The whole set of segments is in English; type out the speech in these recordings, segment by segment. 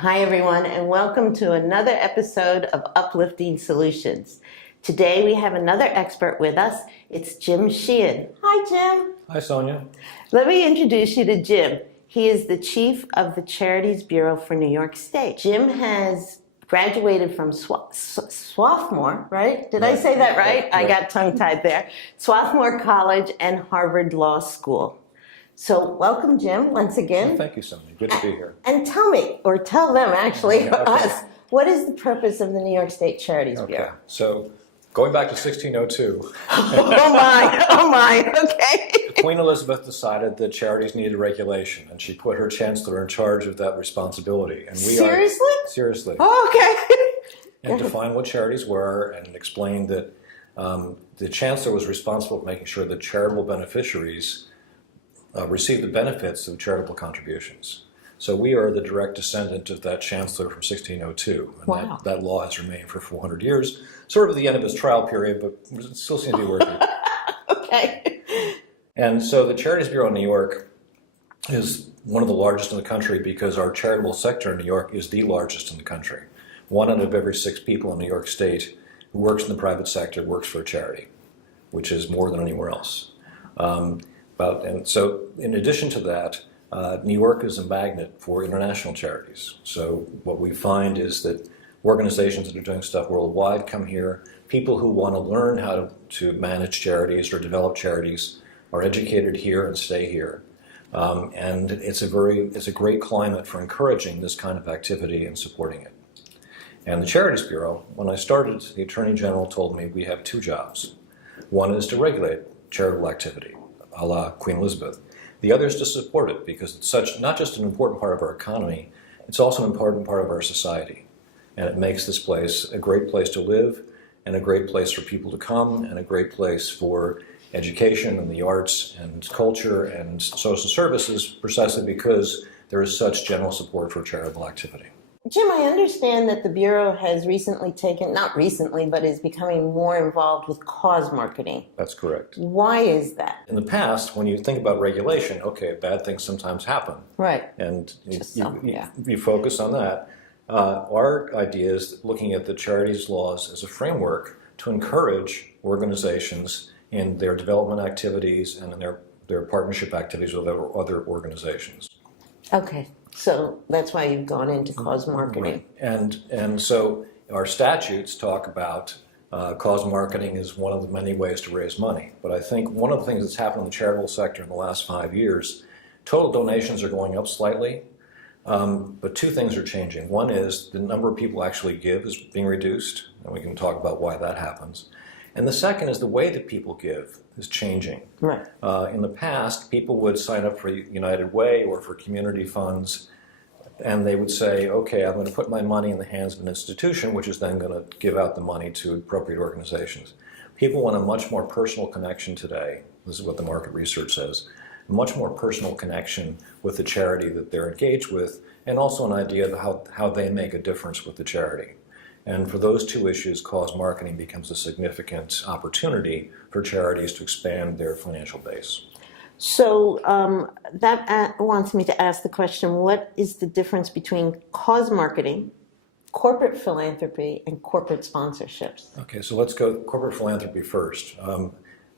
Hi, everyone, and welcome to another episode of Uplifting Solutions. Today, we have another expert with us. It's Jim Sheehan. Hi, Jim. Hi, Sonia. Let me introduce you to Jim. He is the chief of the Charities Bureau for New York State. Jim has graduated from Swarthmore, right? Did I say that right? I got tongue-tied there. Swarthmore College and Harvard Law School. So welcome, Jim, once again. Well, thank you, Sonia. Good to be here. And tell me, or tell them actually, us, what is the purpose of the New York State Charities Bureau? So going back to 1602. Oh my, okay. Queen Elizabeth decided that charities needed regulation, and she put her chancellor in charge of that responsibility. And Seriously? Seriously. Oh, okay. And defined what charities were and explained that the chancellor was responsible for making sure that charitable beneficiaries receive the benefits of charitable contributions. So we are the direct descendant of that chancellor from 1602. And wow. that law has remained for 400 years, sort of at the end of its trial period, but it still seems to be working. Okay. And so the Charities Bureau in New York is one of the largest in the country because our charitable sector in New York is the largest in the country. 1 out of every 6 people in New York State who works in the private sector works for a charity, which is more than anywhere else. And so in addition to that, New York is a magnet for international charities. So what we find is that organizations that are doing stuff worldwide come here. People who want to learn how to manage charities or develop charities are educated here and stay here. And it's a great climate for encouraging this kind of activity and supporting it. And the Charities Bureau, when I started, the Attorney General told me we have 2 jobs. One is to regulate charitable activity, a la Queen Elizabeth. The other is to support it because it's not just an important part of our economy, it's also an important part of our society. And it makes this place a great place to live and a great place for people to come and a great place for education and the arts and culture and social services precisely because there is such general support for charitable activity. Jim, I understand that the Bureau has recently not recently, but is becoming more involved with cause marketing. That's correct. Why is that? In the past, when you think about regulation, okay, bad things sometimes happen. Right. And you focus on that. Our idea is looking at the charities laws as a framework to encourage organizations in their development activities and in their partnership activities with other organizations. Okay. So that's why you've gone into cause marketing. Right. And so our statutes talk about cause marketing as one of the many ways to raise money. But I think one of the things that's happened in the charitable sector in the last 5 years, total donations are going up slightly, but 2 things are changing. One is the number of people actually give is being reduced, and we can talk about why that happens. And the second is the way that people give is changing. Right. In the past, people would sign up for United Way or for community funds, and they would say, okay, I'm going to put my money in the hands of an institution, which is then going to give out the money to appropriate organizations. People want a much more personal connection today. This is what the market research says. A much more personal connection with the charity that they're engaged with, and also an idea of how they make a difference with the charity. And for those 2 issues, cause marketing becomes a significant opportunity for charities to expand their financial base. So that wants me to ask the question, what is the difference between cause marketing, corporate philanthropy, and corporate sponsorships? Okay, so let's go corporate philanthropy first.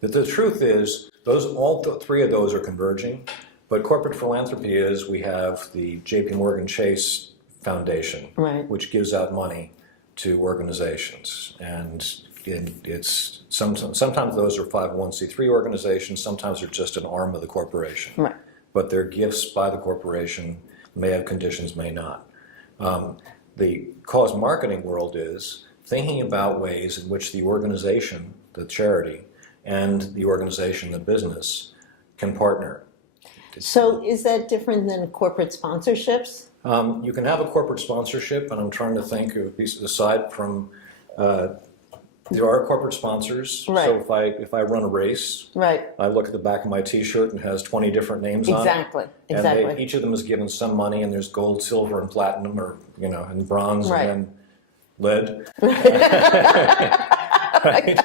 The truth is, all 3 of those are converging, but corporate philanthropy is we have the JP Morgan Chase Foundation, right, which gives out money to organizations, and it's sometimes those are 501c3 organizations, sometimes they're just an arm of the corporation. Right. But they're gifts by the corporation, may have conditions, may not. The cause marketing world is thinking about ways in which the organization, the charity, and the organization, the business, can partner. So is that different than corporate sponsorships? You can have a corporate sponsorship, and I'm trying to think of aside from there are corporate sponsors. Right. So if I run a race, right, I look at the back of my T-shirt and it has 20 different names on it. Exactly. And each of them is given some money, and there's gold, silver, and platinum, or and bronze, right, and then lead. Right.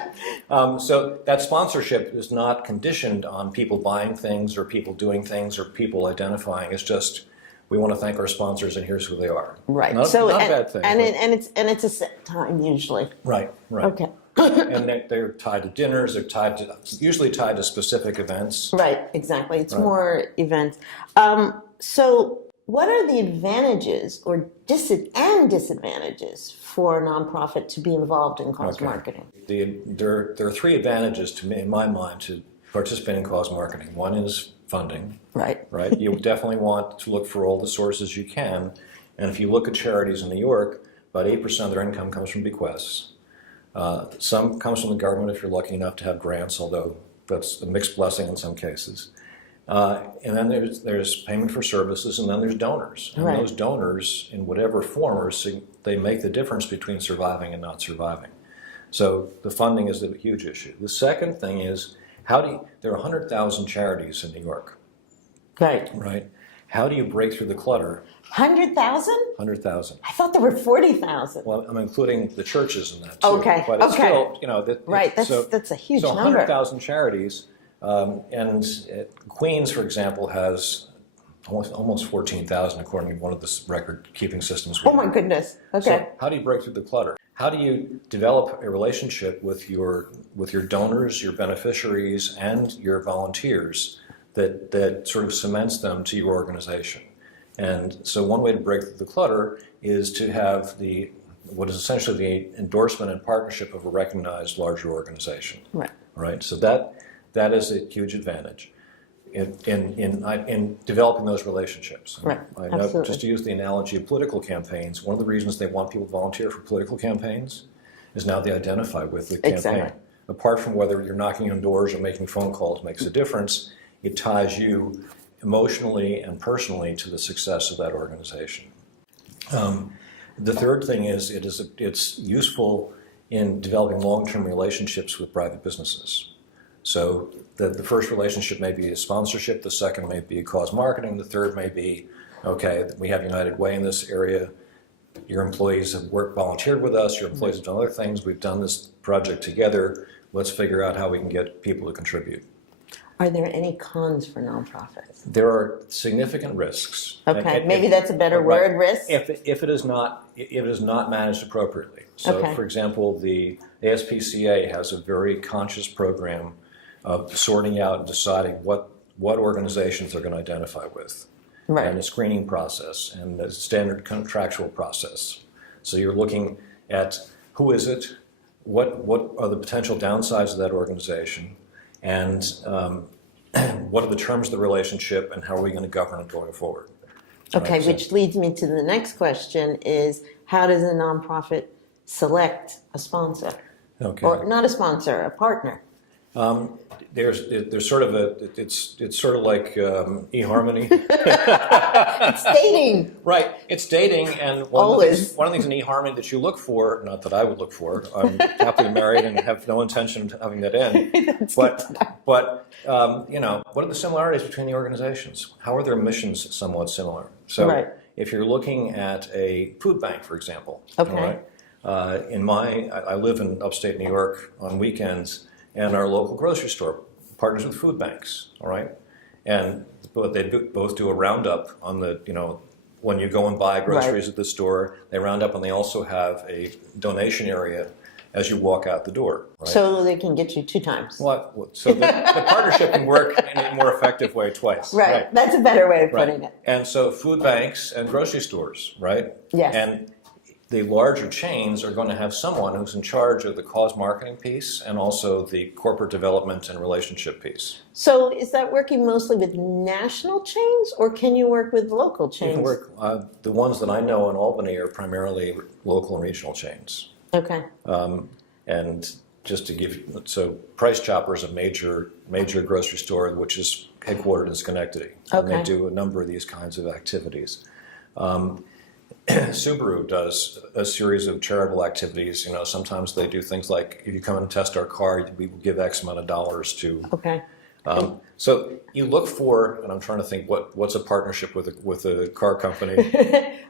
So that sponsorship is not conditioned on people buying things or people doing things or people identifying. It's just we want to thank our sponsors, and here's who they are. Right. Not a bad thing. And it's a set time usually. Right. Okay. And they're tied to dinners. They're usually tied to specific events. Right. Exactly. It's Right. more events. So, what are the advantages or disadvantages for a nonprofit to be involved in cause marketing? There are three advantages to me, in my mind, to participate in cause marketing. One is funding. Right. Right. You definitely want to look for all the sources you can. And if you look at charities in New York, about 8% of their income comes from bequests. Some comes from the government if you're lucky enough to have grants, although that's a mixed blessing in some cases. And then there's payment for services, and then there's donors. And Right. those donors, in whatever form, they make the difference between surviving and not surviving. So the funding is a huge issue. The second thing is, there are 100,000 charities in New York, Right. right? How do you break through the clutter? 100,000? 100,000. I thought there were 40,000. Well, I'm including the churches in that too. Okay, But it's okay. still, you know, Right, that's a huge so number. 100,000 charities, and Queens, for example, has almost 14,000 according to one of the record-keeping systems. Oh my goodness. Okay. So how do you break through the clutter? How do you develop a relationship with your donors, your beneficiaries, and your volunteers that sort of cements them to your organization? And so one way to break through the clutter is to have what is essentially the endorsement and partnership of a recognized larger organization. Right. Right. So that is a huge advantage in developing those relationships. Right. I know, Absolutely. just to use the analogy of political campaigns, one of the reasons they want people to volunteer for political campaigns is now they identify with the campaign. Exactly. Apart from whether you're knocking on doors or making phone calls makes a difference, it ties you emotionally and personally to the success of that organization. The third thing is it's useful in developing long-term relationships with private businesses. So the first relationship may be a sponsorship, the second may be cause marketing, the third may be, okay, we have United Way in this area, your employees have volunteered with us, your employees have done other things, we've done this project together, let's figure out how we can get people to contribute. Are there any cons for nonprofits? There are significant risks. Okay, maybe that's a better word, risk? If it is not managed appropriately. So, Okay. for example, the ASPCA has a very conscious program of sorting out and deciding what organizations they're going to identify with, Right. and a screening process and a standard contractual process. So you're looking at who is it, what are the potential downsides of that organization, and what are the terms of the relationship, and how are we going to govern it going forward? Okay, Right, so- which leads me to the next question is, how does a nonprofit select a sponsor? Okay. Or not a sponsor, a partner? There's sort of it's sort of like eHarmony. It's dating. Right, it's dating, and Always. one of the things in eHarmony that you look for, not that I would look for, I'm happily married and have no intention of having that in, but you know, what are the similarities between the organizations? How are their missions somewhat similar? So Right. if you're looking at a food bank, for example, Okay. all right, I live in upstate New York on weekends, and our local grocery store partners with food banks, all right? And both do a roundup on when you go and buy groceries Right. at the store, they round up, and they also have a donation area as you walk out the door, right? So they can get you 2 times. So the partnership can work in a more effective way twice. Right. That's a better way of Right. putting it. And so food banks and grocery stores, right? Yes. And the larger chains are going to have someone who's in charge of the cause marketing piece and also the corporate development and relationship piece. So is that working mostly with national chains, or can you work with local You chains? can work, the ones that I know in Albany are primarily local and regional chains. Okay. And just to give you, so Price Chopper is a major grocery store which is headquartered in Schenectady. And they Okay. do a number of these kinds of activities. Subaru does a series of charitable activities. You know, sometimes they do things like, if you come and test our car, we will give X amount of dollars to. Okay. So you look for, and I'm trying to think what's a partnership with a car company.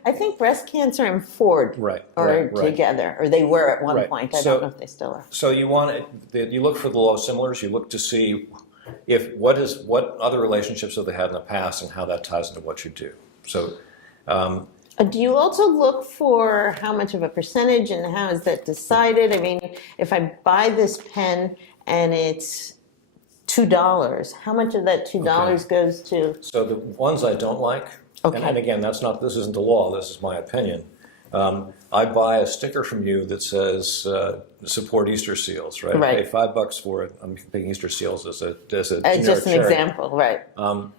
I think breast cancer and Ford Right, are right, right. together, or they were at one Right. point. I So- don't know if they still are. So you look for the low similars. You look to see what other relationships have they had in the past and how that ties into what you do. So Do you also look for how much of a percentage and how is that decided? I mean, if I buy this pen and it's $2, how much of that $2 goes to? So the ones I don't like, and again, this isn't the law, this is my opinion. I buy a sticker from you that says support Easter seals, right? Right. I pay $5 for it. I'm picking Easter seals as a As generic just an charity. example, right?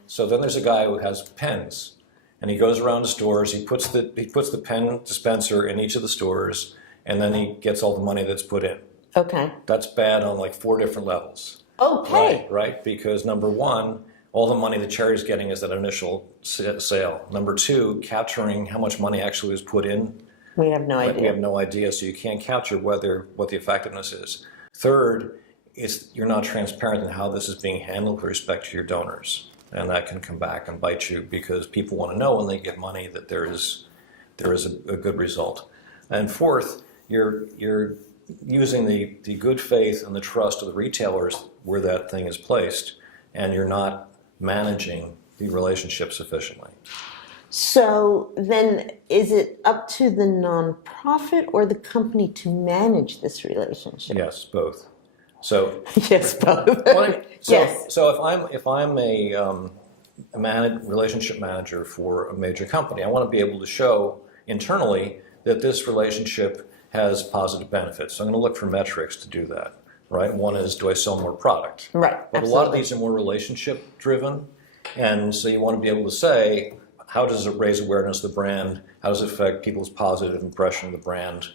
So then there's a guy who has pens, and he goes around the stores. He puts the pen dispenser in each of the stores, and then he gets all the money that's put in. Okay. That's bad on like 4 different levels. Okay. Right? Because number one, all the money the charity's getting is that initial sale. Number two, capturing how much money actually was put in. We have no We idea. have no idea, so you can't capture what the effectiveness is. Third, you're not transparent in how this is being handled with respect to your donors, and that can come back and bite you because people want to know when they get money that there is a good result. And fourth, you're using the good faith and the trust of the retailers where that thing is placed, and you're not managing the relationship sufficiently. So then is it up to the nonprofit or the company to manage this relationship? Yes, both. So Yes, both. Yes. So if I'm a relationship manager for a major company, I want to be able to show internally that this relationship has positive benefits. So I'm going to look for metrics to do that. Right. One is, do I sell more product? Right. But a lot of these are more relationship driven, and so you want to be able to say, how does it raise awareness of the brand? How does it affect people's positive impression of the brand?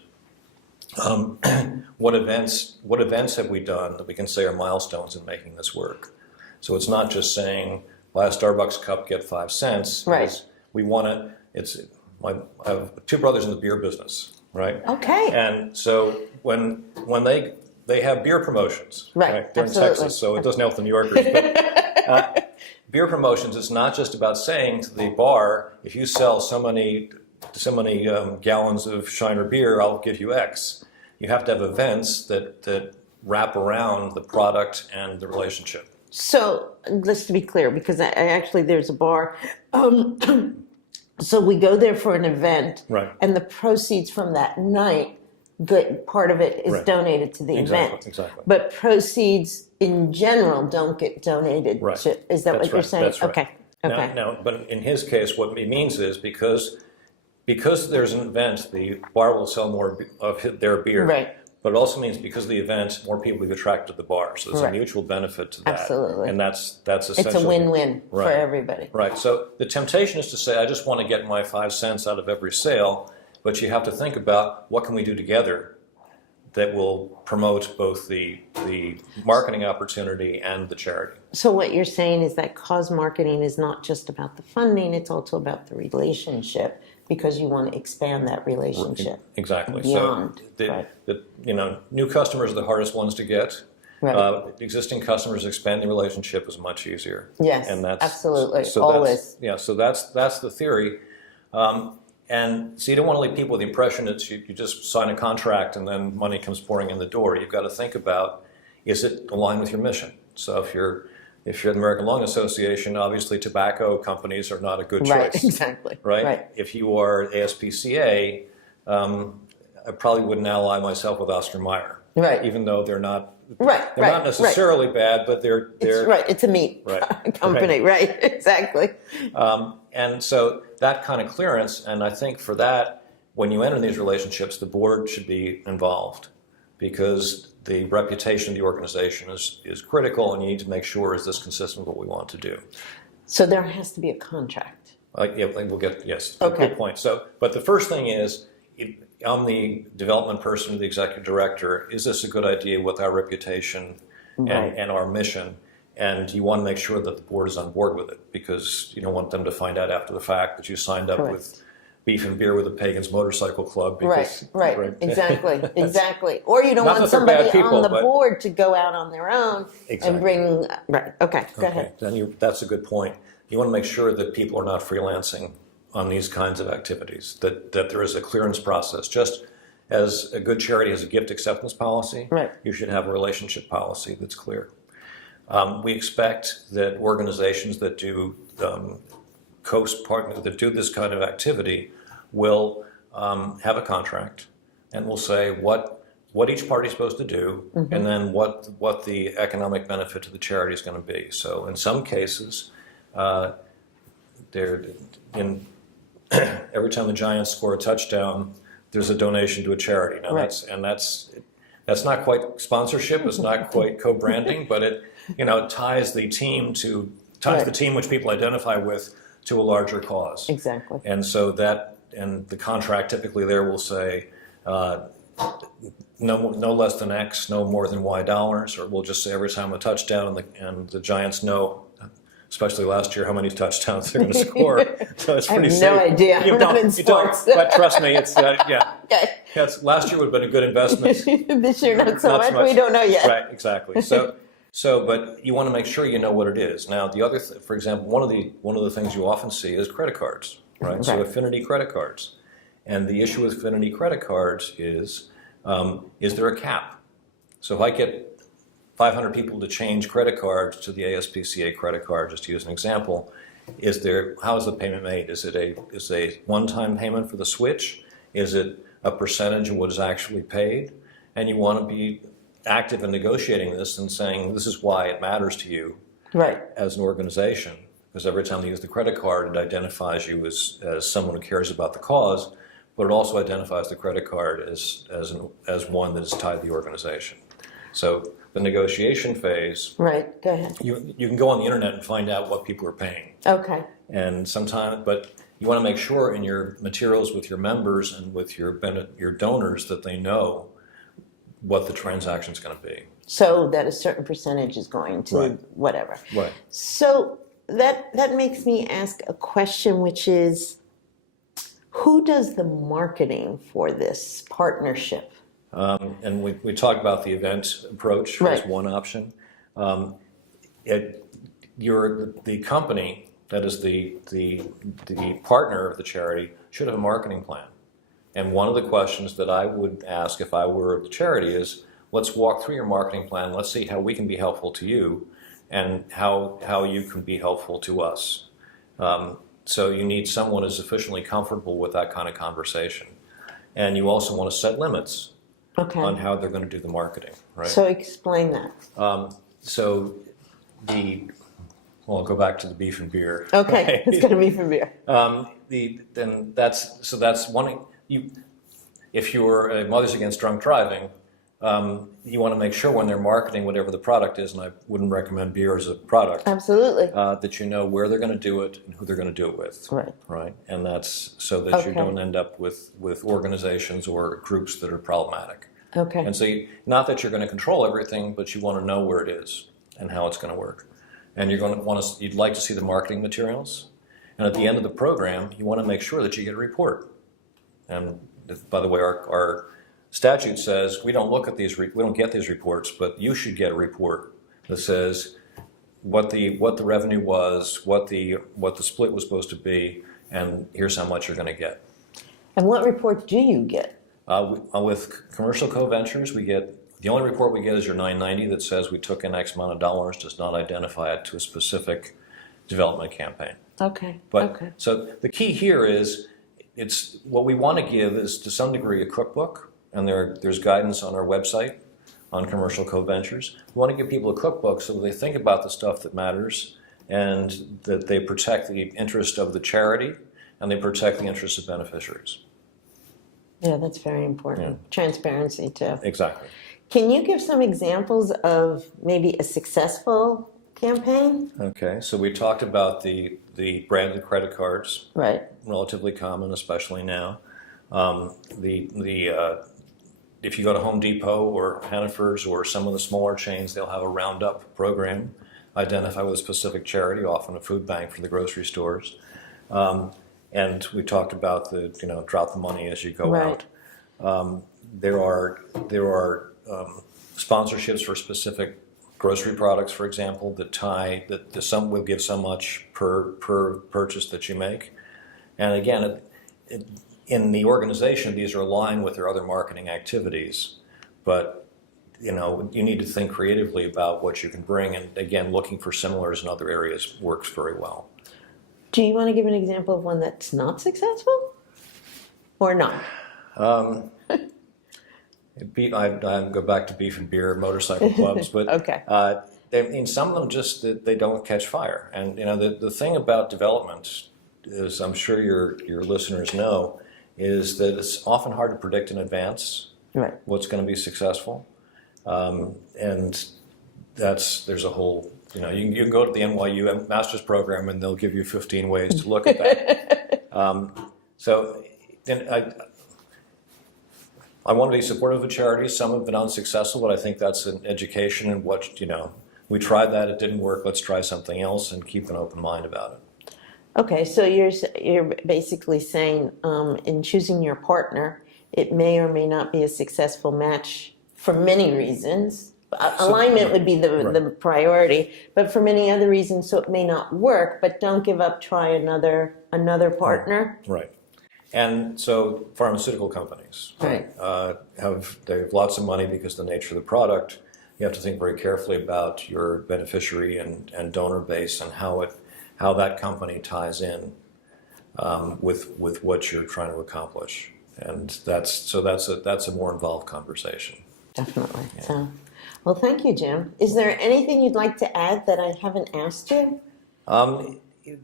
What events have we done that we can say are milestones in making this work? So it's not just saying, buy a Starbucks cup, get 5 cents. Right. We want to, I have 2 brothers in the beer business, right? Okay. And so when they have beer promotions, Right, They're absolutely. in Texas, so it doesn't help the New Yorkers, but beer promotions, it's not just about saying to the bar, if you sell so many gallons of Shiner beer, I'll give you X. You have to have events that wrap around the product and the relationship. So just to be clear, because I actually there's a bar. So we go there for an event, Right. and the proceeds from that night, part of it is Right. donated to the event. Exactly. But proceeds in general don't get donated Right. to. Is that what you're saying? That's right. Okay. Okay. Now, but in his case, what it means is because there's an event, the bar will sell more of their beer. Right. But it also means because of the event, more people will be attracted to the bar. So there's Right. a mutual benefit to that. Absolutely. And that's essentially. It's a win-win for Right. everybody. Right. So the temptation is to say, I just want to get my 5 cents out of every sale, but you have to think about what can we do together that will promote both the marketing opportunity and the charity. So what you're saying is that cause marketing is not just about the funding, it's also about the relationship, because you want to expand that relationship. Exactly. Beyond, So right. new customers are the hardest ones to get. Right. Existing customers, expanding the relationship is much easier. Yes, And that's absolutely, so always. So that's the theory. And so you don't want to leave people with the impression that you just sign a contract and then money comes pouring in the door. You've got to think about, is it aligned with your mission? So if you're the American Lung Association, obviously tobacco companies are not a good Right, choice. exactly. Right? If you are ASPCA, I probably wouldn't ally myself with Oscar Mayer. Right. Even though they're not Right, they're not necessarily bad, but they're it's a meat Right, company, right? Exactly. And so that kind of clearance, and I think for that, when you enter these relationships, the board should be involved because the reputation of the organization is critical, and you need to make sure, is this consistent with what we want to do? So there has to be a contract. Yeah, we'll get, yes, Okay. good point. So, but the first thing is, I'm the development person, the executive director, is this a good idea with our reputation Right. and our mission? And you want to make sure that the board is on board with it because you don't want them to find out after the fact that you signed up Correct. with Beef and Beer with the Pagans Motorcycle Club. Because, Right, exactly, exactly. Or you don't Not want that they're bad somebody people, on the but- board to go out on their own Exactly. and bring, right, okay, go ahead. Then that's a good point. You want to make sure that people are not freelancing on these kinds of activities, that there is a clearance process. Just as a good charity has a gift acceptance policy, Right. you should have a relationship policy that's clear. We expect that organizations that do partners that do this kind of activity will have a contract, and will say what each party is supposed to do, and then what the economic benefit to the charity is going to be. So in some cases, every time the Giants score a touchdown, there's a donation to a charity. Now that's not quite sponsorship, it's not quite co-branding, but it ties the team the team which people identify with to a larger cause. Exactly. And so and the contract typically there will say no less than X, no more than Y dollars, or we'll just say every time a touchdown, and the Giants know, especially last year, how many touchdowns they're going to score. So it's pretty safe. I have no idea. I'm not in sports. But trust me, it's yeah. Okay. Yes, last year would have been a good investment. This year, not so much. We don't know yet. Right, exactly. But you want to make sure you know what it is. Now, the other, for example, one of the things you often see is credit cards, right? So affinity credit cards, and the issue with affinity credit cards is there a cap? So if I get 500 people to change credit cards to the ASPCA credit card, just to use an example, how is the payment made? Is it a one-time payment for the switch? Is it a percentage of what is actually paid? And you want to be active in negotiating this and saying, this is why it matters to you as an organization, because every time they use the credit card, it identifies you as someone who cares about the cause, but it also identifies the credit card as one that is tied to the organization. So the negotiation phase. Right. Go ahead. You can go on the internet and find out what people are paying. Okay. And but you want to make sure in your materials with your members and with your donors that they know what the transaction is going to be. So that a certain percentage is going to whatever. Right. So that makes me ask a question, which is, who does the marketing for this partnership? And we talked about the event approach as one option. The company that is the partner of the charity should have a marketing plan. And one of the questions that I would ask if I were the charity is, let's walk through your marketing plan. Let's see how we can be helpful to you, and how you can be helpful to us. So you need someone who's sufficiently comfortable with that kind of conversation, and you also want to set limits. On how they're going to do the marketing, right? So explain that. I'll go back to the beef and beer. Okay, right? It's going to be beef and beer. That's one. If you're Mothers Against Drunk Driving, you want to make sure when they're marketing whatever the product is, and I wouldn't recommend beer as a product. Absolutely. That you know where they're going to do it and who they're going to do it with. Right. And that's so that you don't end up with organizations or groups that are problematic. Okay. And so not that you're going to control everything, but you want to know where it is and how it's going to work. And you'd like to see the marketing materials. And at the end of the program, you want to make sure that you get a report. And by the way, our statute says we don't look at these, we don't get these reports, but you should get a report that says what the revenue was, what the split was supposed to be, and here's how much you're going to get. And what reports do you get? With commercial co-ventures, the only report we get is your 990 that says we took in X amount of dollars, does not identify it to a specific development campaign. Okay. So the key here is, it's what we want to give is to some degree a cookbook, and there's guidance on our website on commercial co-ventures. We want to give people a cookbook so that they think about the stuff that matters, and that they protect the interest of the charity, and they protect the interests of beneficiaries. Yeah, that's very important. Yeah. Transparency too. Exactly. Can you give some examples of maybe a successful campaign? Okay, so we talked about the branded credit cards. Right. Relatively common, especially now. If you go to Home Depot or Hannaford's or some of the smaller chains, they'll have a roundup program, identify with a specific charity, often a food bank for the grocery stores. And we talked about drop the money as you go out. There are sponsorships for specific grocery products, for example, that some will give so much per purchase that you make. And again, in the organization, these are aligned with their other marketing activities, but you need to think creatively about what you can bring. And again, looking for similars in other areas works very well. Do you want to give an example of one that's not successful? Or not? I go back to beef and beer, motorcycle clubs, but Okay. some of them just they don't catch fire. And the thing about development is, I'm sure your listeners know, is that it's often hard to predict in advance Right. what's going to be successful, and there's a whole you can go to the NYU master's program and they'll give you 15 ways to look at that. I want to be supportive of charities. Some have been unsuccessful, but I think that's an education in what, we tried that, it didn't work, let's try something else and keep an open mind about it. Okay, so you're basically saying in choosing your partner, it may or may not be a successful match for many reasons. Alignment would be the priority, but for many other reasons, so it may not work, but don't give up, try another partner. Right. And so pharmaceutical companies Right. they have lots of money because of the nature of the product. You have to think very carefully about your beneficiary and donor base and how that company ties in with what you're trying to accomplish. And that's a more involved conversation. Definitely. Yeah. So, well, thank you, Jim. Is there anything you'd like to add that I haven't asked you?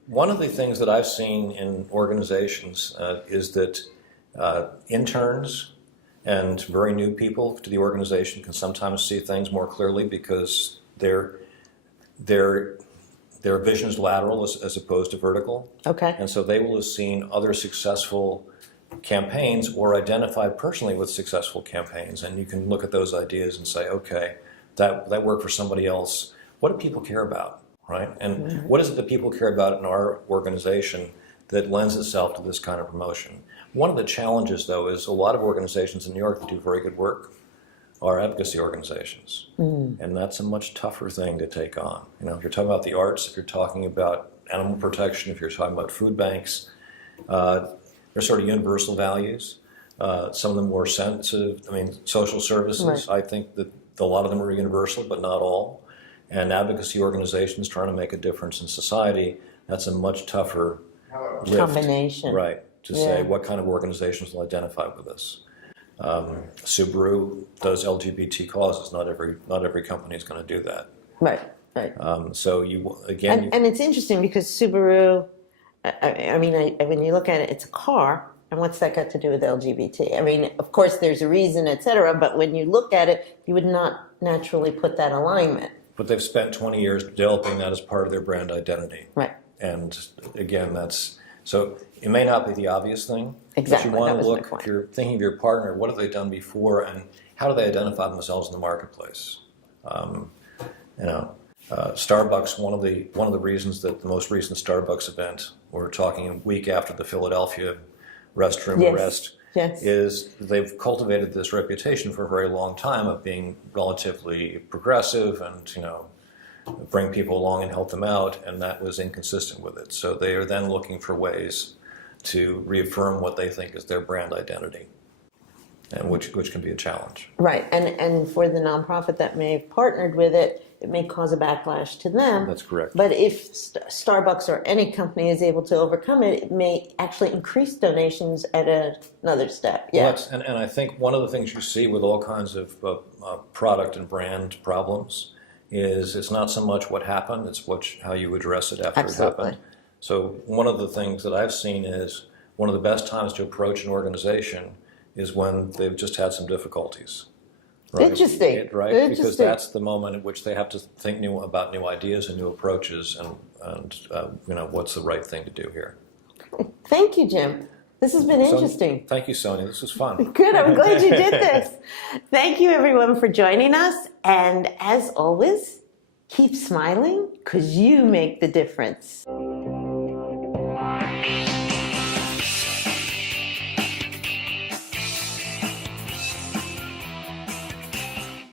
One of the things that I've seen in organizations is that interns and very new people to the organization can sometimes see things more clearly because their vision is lateral as opposed to vertical. Okay. And so they will have seen other successful campaigns or identified personally with successful campaigns, and you can look at those ideas and say, okay, that worked for somebody else. What do people care about, right? And what is it that people care about in our organization that lends itself to this kind of promotion? One of the challenges, though, is a lot of organizations in New York that do very good work are advocacy organizations, and that's a much tougher thing to take on. If you're talking about the arts, if you're talking about animal protection, if you're talking about food banks, they're sort of universal values. Some of them more sensitive. Social services. Right. I think that a lot of them are universal, but not all. And advocacy organizations trying to make a difference in society, that's a much tougher lift, Combination. right? To say what kind of organizations will identify with us. Subaru does LGBT causes. Not every company is going to do that. Right. Right. So And it's interesting because Subaru, when you look at it, it's a car, and what's that got to do with LGBT? Of course, there's a reason, et cetera, but when you look at it, you would not naturally put that alignment. But they've spent 20 years developing that as part of their brand identity. Right. And again, so it may not be the obvious thing. Exactly. But you want That to was my look, point. if you're thinking of your partner, what have they done before and how do they identify themselves in the marketplace? Starbucks, one of the reasons that the most recent Starbucks event, we're talking a week after the Philadelphia restroom arrest, is they've cultivated this reputation for a very long time of being relatively progressive and bring people along and help them out, and that was inconsistent with it. So they are then looking for ways to reaffirm what they think is their brand identity, and which can be a challenge. Right, and for the nonprofit that may have partnered with it, it may cause a backlash to them. That's correct. But if Starbucks or any company is able to overcome it, it may actually increase donations at another step. Yeah. Well, and I think one of the things you see with all kinds of product and brand problems is it's not so much what happened, it's how you address it after it happened. So one of the things that I've seen is one of the best times to approach an organization is when they've just had some difficulties. Right? Interesting. Right? Interesting. Because that's the moment at which they have to think about new ideas and new approaches and what's the right thing to do here. Thank you, Jim. This has been interesting. Thank you, Sonia. This was fun. Good. I'm glad you did this. Thank you, everyone, for joining us. And as always, keep smiling because you make the difference.